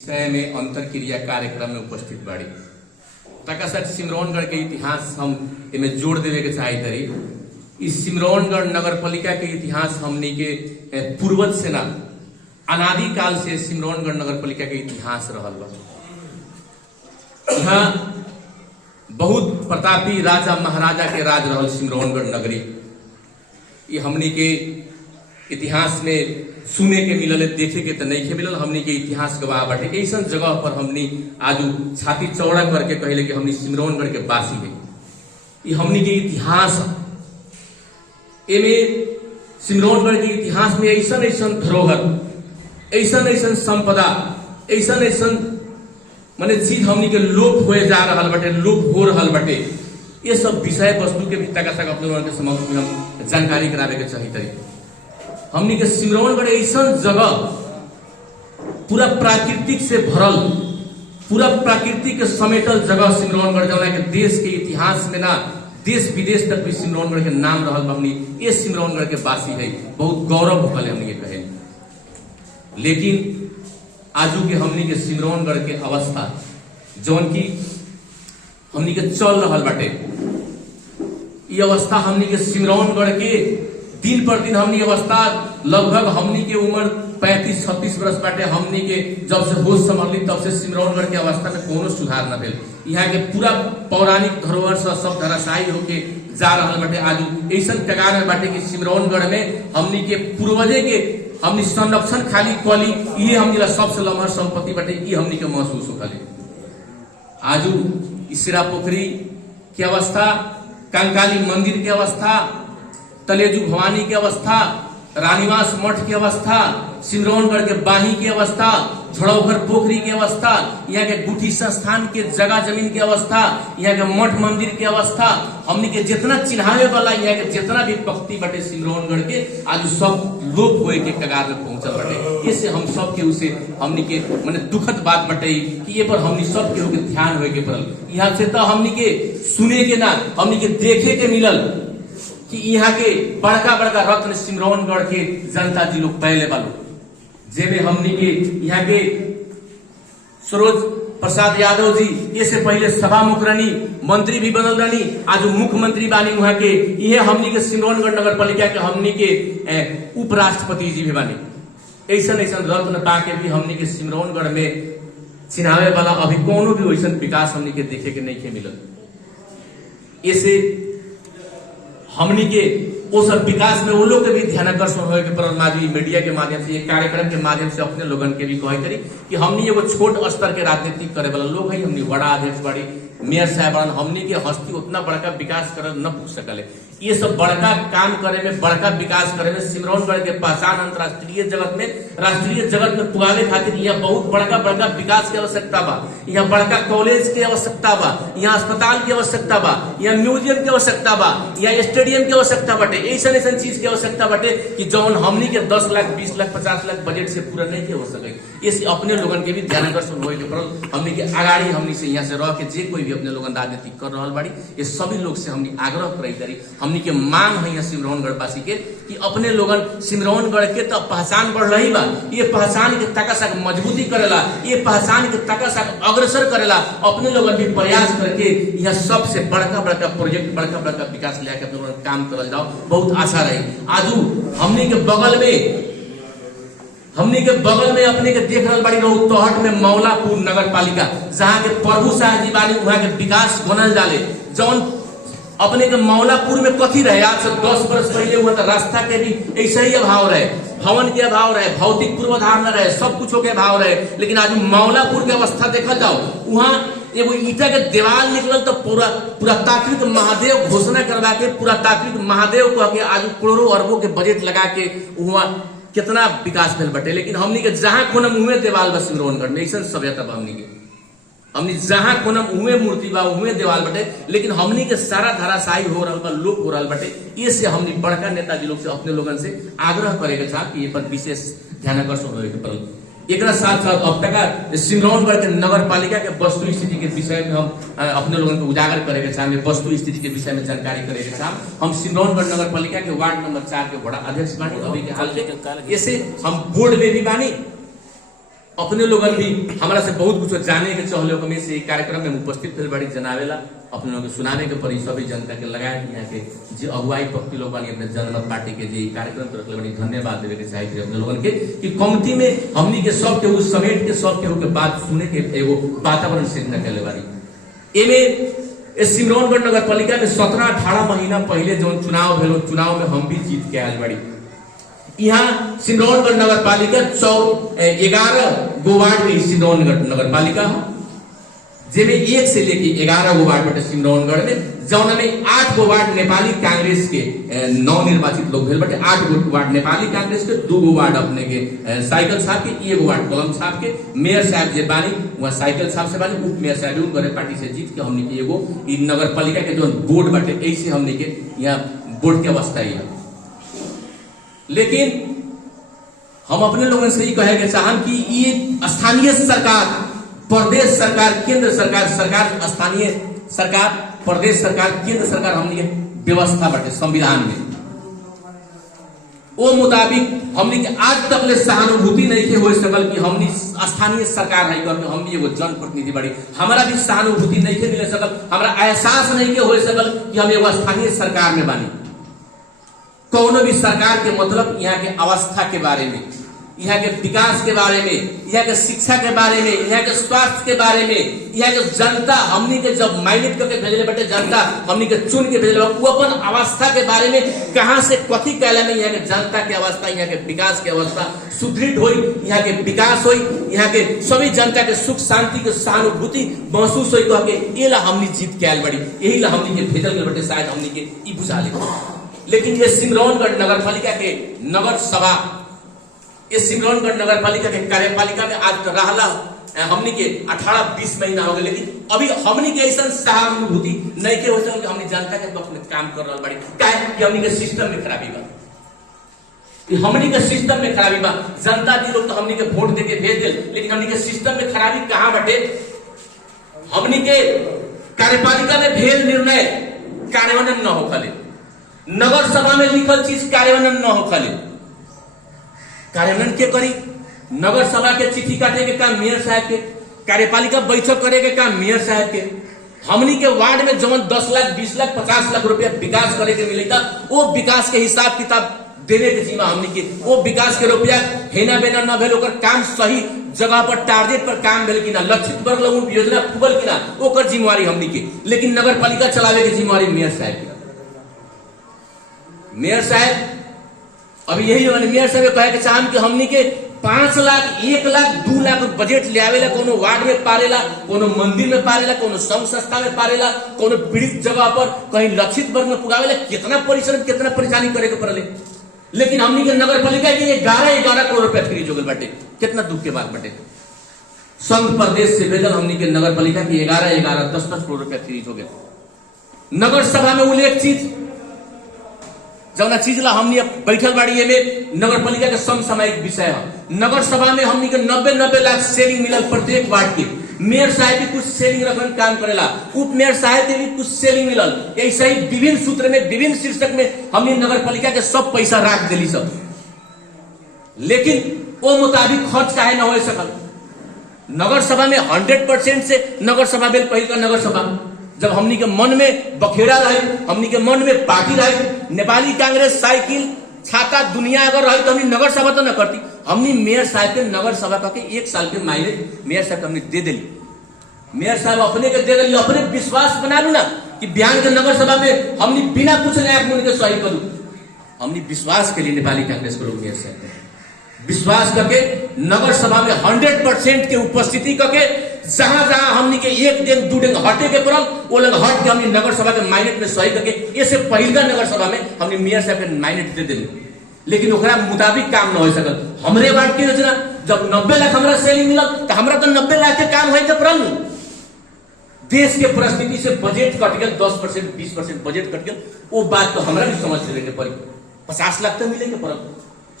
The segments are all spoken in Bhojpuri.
विषय में अंतरक्रिया कार्यक्रम में उपस्थित बाड़ी तकासट सिमरौनगढ़ के इतिहास हम इमे जोड़ देवे के चाहे तरी। इस सिमरौनगढ़ नगर पालिका के इतिहास हमनी के पूर्वज से ना अनादि काल से सिमरौनगढ़ नगर पालिका के इतिहास रहल बा। यहाँ बहुत प्रतापी राजा महाराजा के राज रहल सिमरौनगढ़ नगरी। ये हमनी के इतिहास में सुने के मिलल, देखे के तो नहीं के मिलल। हमनी के इतिहास गवाह बाटे। ऐसा जगह पर हमनी आज छाती चौड़ा करके कहले कि हमनी सिमरौनगढ़ के वासी है। ये हमनी के इतिहास एमे सिमरौनगढ़ के इतिहास में ऐसा ऐसा धरोहर, ऐसा ऐसा संपदा, ऐसा ऐसा माने चीज हमनी के लोप हुए जा रहा बाटे, लोप हो रहा बाटे। ये सब विषय वस्तु के भी तकासक अपने लोगों के समक्ष में हम जानकारी करावे के चाहिए तरी। हमनी के सिमरौनगढ़ ऐसा जगह पूरा प्राकृतिक से भरल, पूरा प्राकृतिक के समेटल जगह सिमरौनगढ़ जौना के देश के इतिहास में ना देश विदेश तक भी सिमरौनगढ़ के नाम रहल। हमनी ये सिमरौनगढ़ के वासी है, बहुत गौरव होकल है हमनी के कहे। लेकिन आजू के हमनी के सिमरौनगढ़ के अवस्था जौन की हमनी के चल रहा बाटे, ये अवस्था हमनी के सिमरौनगढ़ के दिन पर दिन हमनी अवस्था लगभग हमनी के उम्र 35-36 वर्ष बाटे। हमनी के जब से होश संभली तब से सिमरौनगढ़ के अवस्था में कोनो सुधार न भेल। यहाँ के पूरा पौराणिक धरोहर से सब धराशायी होके जा रहा बाटे। आज ऐसा कगार में बाटे कि सिमरौनगढ़ में हमनी के पूर्वजे के हमनी संरक्षण खाली कली, ये हमनी सबसे लम्हर संपत्ति बाटे, ये हमनी के महसूस होकले। आजू इसरा पोखरी की अवस्था, कंकाली मंदिर की अवस्था, तलेजू भवानी की अवस्था, रानीवास मठ की अवस्था, सिमरौनगढ़ के बाही की अवस्था, झड़ौघर पोखरी की अवस्था, यहाँ के गुठी संस्थान के जगह जमीन की अवस्था, यहाँ के मठ मंदिर की अवस्था, हमनी के जितना चिन्हावे वाला यहाँ के जितना भी पक्ति बटे सिमरौनगढ़ के आज सब लोप होए के कगार में पहुंचल बटे। इससे हम सब के उसे हमनी के माने दुखद बात बटे कि ये पर हमनी सब के ध्यान होए के पड़ल। यहाँ से तो हमनी के सुने के ना हमनी के देखे के मिलल कि यहाँ के बड़का बड़का रत्न सिमरौनगढ़ के जनता जी लोग पहले वालों जेमे हमनी के यहाँ के सरोज प्रसाद यादव जी ये से पहले सभा मुखरानी मंत्री भी बनल रानी, आज मुख्यमंत्री बानी वहां के। ये हमनी के सिमरौनगढ़ नगर पालिका के हमनी के उपराष्ट्रपति जी भी बानी। ऐसा ऐसा रत्न पाके भी हमनी के सिमरौनगढ़ में चिन्हावे वाला अभी कोनो भी वैसा विकास हमनी के देखे के नहीं के मिलल। ऐसे हमनी के वो सब विकास में वो लोग के भी ध्यान आकर्षण हो के परमाजी मीडिया के माध्यम से, ये कार्यक्रम के माध्यम से अपने लोगन के भी कहे करी कि हमनी एगो छोट स्तर के राजनीति करे वाला लोग है। हमनी बड़ा अध्यक्ष बड़ी मेयर साहब, हमनी के हस्ती उतना बड़का विकास कर न पूछ सकले। ये सब बड़का काम करे में, बड़का विकास करे में सिमरौनगढ़ के पहचान अंतरराष्ट्रीय जगत में, राष्ट्रीय जगत में पुगावे खातिर यहाँ बहुत बड़का बड़का विकास की आवश्यकता बा। यहाँ बड़का कॉलेज की आवश्यकता बा, यहाँ अस्पताल की आवश्यकता बा, यहाँ म्यूजियम की आवश्यकता बा, यहाँ स्टेडियम की आवश्यकता बाटे। ऐसा ऐसा चीज की आवश्यकता बाटे कि जौन हमनी के 10 लाख 20 लाख 50 लाख बजट से पूरा नहीं हो सके। इस अपने लोगन के भी ध्यान आकर्षण होए के पड़ल। हमनी के आगाड़ी हमनी से यहाँ से रह के जे कोई भी अपने लोगन राजनीति कर रहा बाड़ी, ये सभी लोग से हमनी आग्रह करे करी। हमनी के मांग है यहाँ सिमरौनगढ़ वासी के कि अपने लोगन सिमरौनगढ़ के तो पहचान बढ़ रही बा, ये पहचान के तकासक मजबूती करेला, ये पहचान के तकासक अग्रसर करेला। अपने लोगन भी प्रयास करके यहाँ सबसे बड़का बड़का प्रोजेक्ट, बड़का बड़का विकास लेके अपने लोगन काम करल जाओ, बहुत आशा रही। आजू हमनी के बगल में अपने के देख रहा बड़ी रौतहट में मौलापुर नगर पालिका, जहाँ के प्रभु शाह जी बानी वहाँ के विकास बनल जाले। जौन अपने के मौलापुर में कथी रहे, आज से 10 वर्ष पहले हुआ था, रास्ता के भी ऐसा ही अभाव रहे, भवन के अभाव रहे, भौतिक पूर्वाधार न रहे, सब कुछ के अभाव रहे। लेकिन आज मौलापुर के अवस्था देखल जाओ, वहाँ एगो ईटा के दीवार निकलल तो पूरा तात्विक महादेव घोषणा करवा के, पूरा तात्विक महादेव कह के आज करोड़ों अरबों के बजट लगा के वहाँ कितना विकास भेल बटे। लेकिन हमनी के जहाँ कोनम उहे देवाल बा सिमरौनगढ़ में, ऐसा सभ्यता बा हमनी जहाँ कोनम उहे मूर्ति बा उहे देवाल बटे। लेकिन हमनी के सारा धराशायी हो रहा बा, लोप हो रहा बटे। ये से हमनी बड़का नेताजी लोग से अपने लोगन से आग्रह करे के चाह कि ये पर विशेष ध्यान आकर्षण होए के पड़ल। एक साथ साथ अब तक सिमरौनगढ़ के नगर पालिका के वस्तु स्थिति के विषय में हम अपने लोगों को उजागर करे के चाहे, वस्तु स्थिति के विषय में जानकारी करे के चाह। हम सिमरौनगढ़ नगर पालिका के वार्ड नंबर 4 के बड़ा अध्यक्ष बानी अभी के हाल में। ऐसे हम बोर्ड में भी बानी, अपने लोगन भी हमारा से बहुत कुछ जाने के चाहले हमें से कार्यक्रम में उपस्थित भेल बड़ी जनावेला अपने लोग सुनावे के परी सभी जनता के लगाए यहाँ के जो अगुवाई पक्ति लोग बानी अपने जनमत पार्टी के जो कार्यक्रम रखले बड़ी धन्यवाद देवे के चाहिए अपने लोगन के कि कमती में हमनी के सब के उस समेट के सब के बात सुने के एगो वातावरण सिर्जना के बानी एमे सिमरौनगढ़ नगर पालिका में 17-18 महीना पहले जो चुनाव भेलो चुनाव में हम भी जीत के आयल बड़ी यहाँ सिमरौनगढ़ नगर पालिका 11 गो वार्ड में सिमरौनगढ़ नगर पालिका है जेमे 1 से लेके 11 गो वार्ड बटे सिमरौनगढ़ में जौना में 8 गो वार्ड नेपाली कांग्रेस के नवनिर्वाचित लोग भेल बटे 8 गो वार्ड नेपाली कांग्रेस के 2 गो वार्ड अपने के साइकिल साहब के 1 गो वार्ड कलम साहब के मेयर साहब जे बानी वहाँ साइकिल साहब से बानी उप मेयर साहब उनके पार्टी से जीत के हमने के एगो नगर पालिका के जो बोर्ड बटे ऐसे हमने के यहाँ बोर्ड की अवस्था ही है। लेकिन हम अपने लोगों से ही कहे चाहम कि ये स्थानीय सरकार प्रदेश सरकार केंद्र सरकार स्थानीय सरकार प्रदेश सरकार केंद्र सरकार हमने व्यवस्था बटे संविधान में वो मुताबिक हमने के आज तक ले सहानुभूति नहीं के हो सकल कि हमने स्थानीय सरकार है करके हमने एगो जनप्रतिनिधि बड़ी हमारा भी सहानुभूति नहीं के मिले सकल हमारा एहसास नहीं के हो सकल कि हम एगो स्थानीय सरकार में बानी कौनो भी सरकार के मतलब यहाँ के अवस्था के बारे में यहाँ के विकास के बारे में यहाँ के शिक्षा के बारे में यहाँ के स्वास्थ्य के बारे में यहाँ के जनता हमनी के जब माइनेट करके भेजले बटे जनता हमनी के चुन के भेजले वो अपन अवस्था के बारे में कहाँ से कथी कहला में यहाँ के जनता के अवस्था यहाँ के विकास के अवस्था सुदृढ़ हो यहाँ के विकास हो यहाँ के सभी जनता के सुख शांति के सहानुभूति महसूस हो कह के ये ला हमनी जीत के आयल बड़ी यही ला हमनी के भेजल गए बटे शायद हमनी के ई बुझा ले। लेकिन ये सिमरौनगढ़ नगर पालिका के नगर सभा इस सिमरौनगढ़ नगर पालिका के कार्यपालिका में आज तो रहला हमनी के 18-20 महीना हो गए लेकिन अभी हमनी के ऐसा सहानुभूति नहीं के हो सकल कि हमनी जनता के पक्ष में काम कर रहल बाड़ी काहे कि हमनी के सिस्टम में खराबी बा हमनी के सिस्टम में खराबी बा जनता के लोग तो हमनी के वोट दे के भेज दे लेकिन हमनी के सिस्टम में खराबी कहां बटे हमनी के कार्यपालिका में भेल निर्णय कार्यान्वयन न हो खले नगर सभा में लिखल चीज कार्यान्वयन न हो खले कार्यान्वयन के करी नगर सभा के चिट्ठी काटे के काम मेयर साहब के कार्यपालिका बैठक करे के काम मेयर साहब के हमनी के वार्ड में जवन 10 लाख 20 लाख 50 लाख रुपया विकास करे के मिलेगा वो विकास के हिसाब किताब देने के जिम्मा हमनी के वो विकास के रुपया हेना बेना न भेल ओकर काम सही जगह पर टारगेट पर काम भेल कि ना लक्षित वर्ग लोग योजना पुगल कि ना ओकर जिम्मेवारी हमनी के लेकिन नगर पालिका चलावे के जिम्मेवारी मेयर साहब के मेयर साहब अब यही मेयर साहब कहे के चाहम कि हमनी के 5 लाख 1 लाख 2 लाख बजट ले आवेला कोनो वार्ड में पारेला कोनो मंदिर में पारेला कोनो संघ संस्था में पारेला कोनो पीड़ित जगह पर कहीं लक्षित वर्ग में पुगावेला कितना परिश्रम कितना परेशानी करे के पड़ले लेकिन हमनी के नगर पालिका के 11 करोड़ रुपया फ्री जोगल बाटे कितना दुख के बात बाटे संघ प्रदेश से भेजल हमनी के नगर पालिका के 10 करोड़ रुपया फ्री हो गए नगर सभा में उल्लेख चीज जौना चीज ला हमनी बैठल बाड़ी में नगर पालिका के समसामयिक विषय है नगर सभा में हमनी के 90 लाख सेलिंग मिलल प्रत्येक वार्ड के मेयर साहब भी कुछ सेलिंग रखन काम करेला उप मेयर साहब के भी कुछ सेलिंग मिलल ऐसे ही विभिन्न सूत्र में विभिन्न शीर्षक में हमनी नगर पालिका के सब पैसा राख दिली सब लेकिन वो मुताबिक खर्च काहे न हो सकल नगर सभा में 100% से नगर सभा बेल पहिल का नगर सभा जब हमनी के मन में बखेड़ा रहे हमनी के मन में पार्टी रहे नेपाली कांग्रेस साइकिल छाता दुनिया अगर रही तो हमनी नगर सभा तो न करती हमनी मेयर साहब के नगर सभा करके 1 साल के माइलेज मेयर साहब हमने दे दिली मेयर साहब अपने के दे दिली अपने विश्वास बना लू ना कि बिहान के नगर सभा में हमनी बिना कुछ लायक मुन के सही करूं हमनी विश्वास के लिए नेपाली कांग्रेस को लोग मेयर साहब विश्वास करके नगर सभा में 100% के उपस्थिति करके जहां जहां हमनी के 1 दिन 2 दिन हटे के पड़ल वो लोग हट के हमनी नगर सभा के माइनेट में सही करके इससे पहले नगर सभा में हमनी मेयर साहब के माइनेट दे दिली लेकिन ओकरा मुताबिक काम न हो सकल हमरे वार्ड के योजना जब 90 लाख हमरा सेलिंग मिलल तो हमरा तो 90 लाख के काम होय के पड़ल देश के परिस्थिति से बजट कट गया 10% 20% बजट कट गया वो बात तो हमरा भी समझ लेके पड़ी 50 लाख तो मिले के पड़ल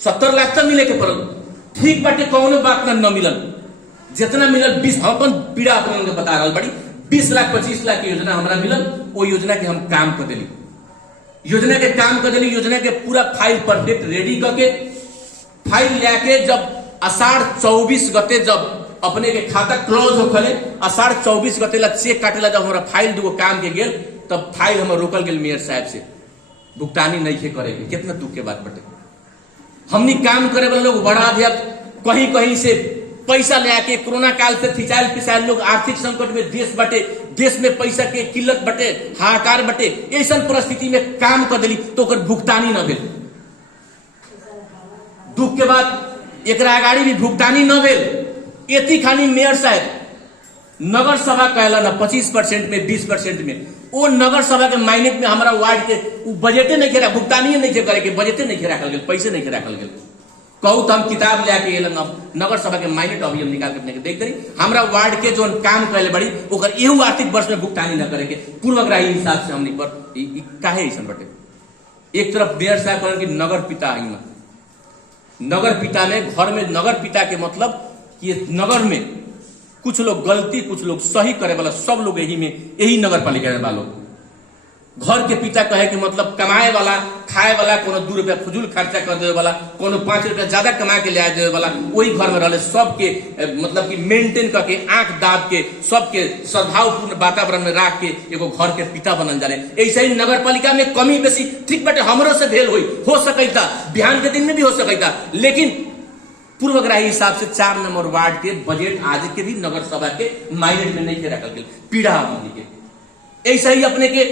70 लाख तो मिले के पड़ल ठीक बाटे कौनो बात न मिलल जितना मिलल 20 अपन पीड़ा अपन के बता रहा बड़ी 20 लाख 25 लाख की योजना हमरा मिलल वो योजना के हम काम कर दिली योजना के काम कर दिली योजना के पूरा फाइल परफेक्ट रेडी करके फाइल लेके जब आषाढ़ 24 गते जब अपने के खाता क्लोज होखले आषाढ़ 24 गतेला चेक काटेला जब हमारा फाइल दुगो काम के गेल तब फाइल हमारा रोकल गेल मेयर साहब से भुगतानी नहीं थे करे कितना दुख के बात बटे। हमनी काम करे वाले लोग बड़ा अध्यक्ष कहीं कहीं से पैसा ले आके कोरोना काल से खिंचायल पिसायल लोग आर्थिक संकट में देश बटे, देश में पैसा के किल्लत बटे, हाहाकार बटे, ऐसा परिस्थिति में काम कर दिली तो भुगतानी न भेल। दुख के बाद एक आगाड़ी भी भुगतानी न भेल। एती खानी मेयर साहब नगर सभा कहला ना 25% में 20% में वो नगर सभा के माइनेट में हमारा वार्ड के बजटे नहीं खेरा, भुगतानी नहीं खे करे के बजटे नहीं खे रखल गेल, पैसे नहीं खे रखल गेल। कहू तो हम किताब ले आके नगर सभा के माइनेट अभी हम निकाल के अपने के देख दे हमारा वार्ड के जो काम कहले बड़ी ओकर एहू आर्थिक वर्ष में भुगतानी न करे के पूर्वग्राही हिसाब से हमने पर काहे ऐसा बटे। एक तरफ मेयर साहब कहन कि नगर पिता आई नगर पिता में घर में नगर पिता के मतलब कि नगर में कुछ लोग गलती कुछ लोग सही करे वाला सब लोग यही नगर पालिका में वालों घर के पिता कहे कि मतलब कमाए वाला खाए वाला कोनो 2 रुपया फजूल खर्चा कर देवे वाला कोनो 5 रुपया ज्यादा कमा के ले देवे वाला वही घर में रहले सबके मतलब कि मेंटेन करके आंख दाब के सबके सद्भावपूर्ण वातावरण में रख के एगो घर के पिता बनल जाने। ऐसे ही नगर पालिका में कमी बेसी ठीक बटे हमरो से भेल हो सकता बिहान के दिन में भी हो सकता, लेकिन पूर्वग्राही हिसाब से 4 नंबर वार्ड के बजट आज के भी नगर सभा के माइनेट में नहीं रखल गया पीड़ा हमनी के। ऐसा ही अपने के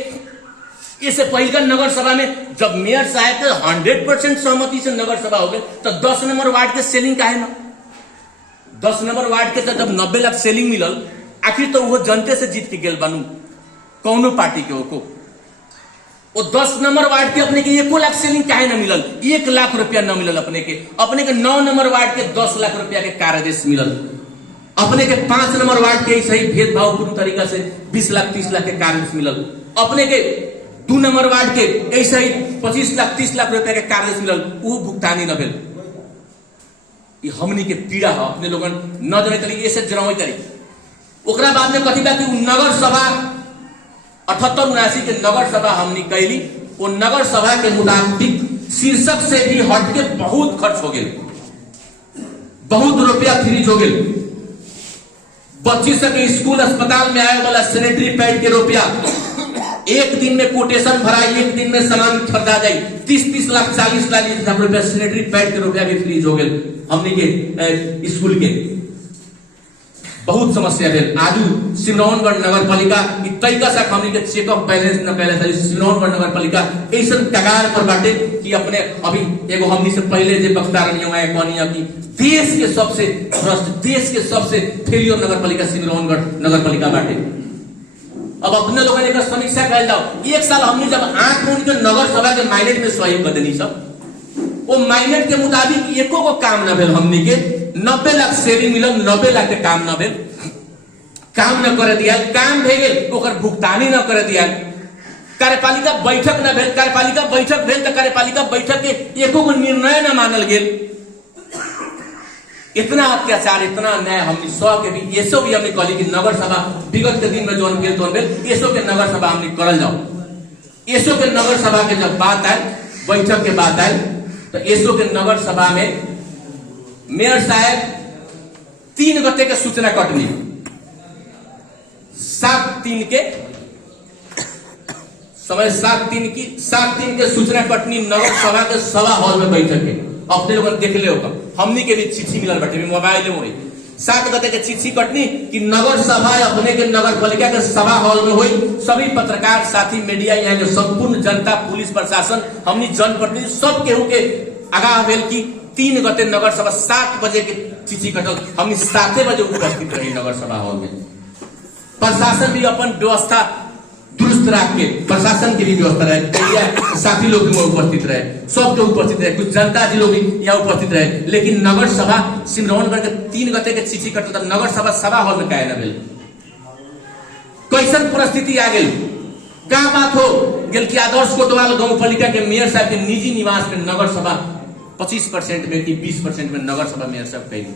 इससे पहले नगर सभा में जब मेयर साहब के 100% सहमति से नगर सभा हो गए तो 10 नंबर वार्ड के सेलिंग काहे ना 10 नंबर वार्ड के तो जब 90 लाख सेलिंग मिलल आखिर तो वो जनते से जीत के गेल बनू कौनो पार्टी के ओको वो 10 नंबर वार्ड के अपने के 1 लाख सेलिंग काहे ना मिलल, 1 लाख रुपया न मिलल अपने के 9 नंबर वार्ड के 10 लाख रुपया के कार्यादेश मिलल, अपने के 5 नंबर वार्ड के सही भेदभावपूर्ण तरीका से 20 लाख 30 लाख के कार्यादेश मिलल, अपने के 2 नंबर वार्ड के ऐसा ही 25 लाख 30 लाख रुपया के कार्यादेश मिलल, वो भुगतानी न भेल। ये हमनी के पीड़ा है अपने लोगन न जाने तरी ऐसे जनावे तरी। ओकरा बाद में कथी बा कि नगर सभा 78-79 के नगर सभा हमनी कैली, वो नगर सभा के मुताबिक शीर्षक से भी हटके बहुत खर्च हो गए, बहुत रुपया फ्रीज हो गए। बच्ची के स्कूल अस्पताल में आए वाला सैनिटरी पैड के रुपया एक दिन में कोटेशन भराई, एक दिन में सामान खरीदा जाए 30-30 लाख 40 लाख रुपया सैनिटरी पैड के रुपया भी फ्रीज हो गए हमने के स्कूल के। बहुत समस्या है। आज सिमरौनगढ़ नगर पालिका तरीका से हमने के चेकअप बैलेंस न कैले था। सिमरौनगढ़ नगर पालिका ऐसा कगार पर बाटे कि अपने अभी एगो हमनी से पहले जो बख्तारनियों है कहानियां की देश के सबसे भ्रष्ट देश के सबसे फेलियर नगर पालिका सिमरौनगढ़ नगर पालिका बाटे। अब अपने लोगों ने समीक्षा कर जाओ, एक साल हमने जब 8 मून के नगर सभा के माइनेट में सही कर देनी सब वो माइनेट के मुताबिक एको को काम न भेल हमनी के 90 लाख सेविंग मिलल, 90 लाख के काम न भेल, काम न करे दिया, काम भे गेल ओकर भुगतानी न करे दिया। कार्यपालिका बैठक न भेल, कार्यपालिका बैठक भेल तो कार्यपालिका बैठक के एको को निर्णय न मानल गेल। इतना अत्याचार इतना अन्याय हमने 100 के भी ऐसो भी हमने कहली कि नगर सभा विगत के दिन में जोन भेल तो भेल ऐसो के नगर सभा हमने करल जाओ। ऐसो के नगर सभा के जब बात आए बैठक के बात आए तो ऐसो के नगर सभा में मेयर साहब 3 गते के सूचना कटनी 7-3 के समय 7-3 के सूचना कटनी नगर सभा के सभा हॉल में बैठक के अपने लोग देख ले होगा हमनी के भी चिट्ठी मिलल बाटे मोबाइल में 7 गते के चिट्ठी कटनी कि नगर सभा अपने के नगर पालिका के सभा हॉल में हुई। सभी पत्रकार साथी मीडिया यहाँ के संपूर्ण जनता पुलिस प्रशासन हमनी जनप्रतिनिधि सब केहू के आगाह भेल की 3 गते नगर सभा 7 बजे के चिट्ठी कटल, हमनी 7 बजे उपस्थित रही नगर सभा हॉल में। प्रशासन भी अपन व्यवस्था दुरुस्त रख के प्रशासन की भी व्यवस्था रहे, साथी लोग भी उपस्थित रहे, सबके उपस्थित रहे, कुछ जनता जी लोग भी यहाँ उपस्थित रहे। लेकिन नगर सभा सिमरौनगढ़ के 3 गते के चिट्ठी कटल नगर सभा सभा हॉल में काहे न भेल, कैसन परिस्थिति आ गई, क्या बात हो गेल कि आदर्श कोतवाल गांव पालिका के मेयर साहब के निजी निवास में नगर सभा 25% में कि 20% में नगर सभा मेयर साहब कैली।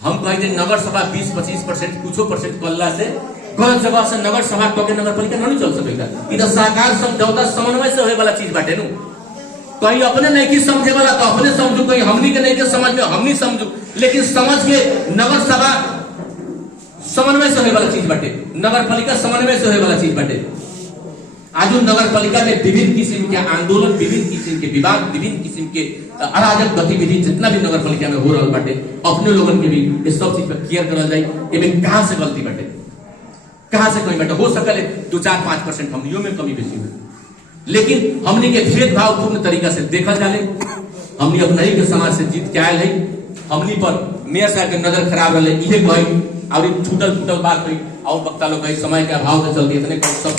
हम कहते नगर सभा 20-25% कुछो परसेंट कल्ला से गलत जगह से नगर सभा के नगर पालिका नहीं चल सकेगा। इधर सहकार समझौता समन्वय से होए वाला चीज बाटे नु। कहीं अपने नहीं की समझे वाला तो अपने समझू, कहीं हमनी के नहीं के समझ में हमनी समझू, लेकिन समझ के नगर सभा समन्वय से होने वाला चीज बाटे, नगर पालिका समन्वय से होने वाला चीज बाटे। आज नगर पालिका में विभिन्न किस्म के आंदोलन, विभिन्न किस्म के विवाद, विभिन्न किस्म के अराजक गतिविधि जितना भी नगर पालिका में हो रहा बाटे, अपने लोगन के भी ये सब चीज पर केयर करल जाए। इनमें कहां से गलती बाटे, कहां से कमी बाटे, हो सकले 2-4-5% हमनियों में कमी बेसी हो, लेकिन हमनी के भेदभाव पूर्ण तरीका से देखल जाले। हमनी अपने ही के समाज से जीत के आयल है, हमनी पर मेयर साहब के नजर खराब रहे इहे कही और छूटल बात हुई और वक्ता लोग समय के अभाव के चलते इतने सब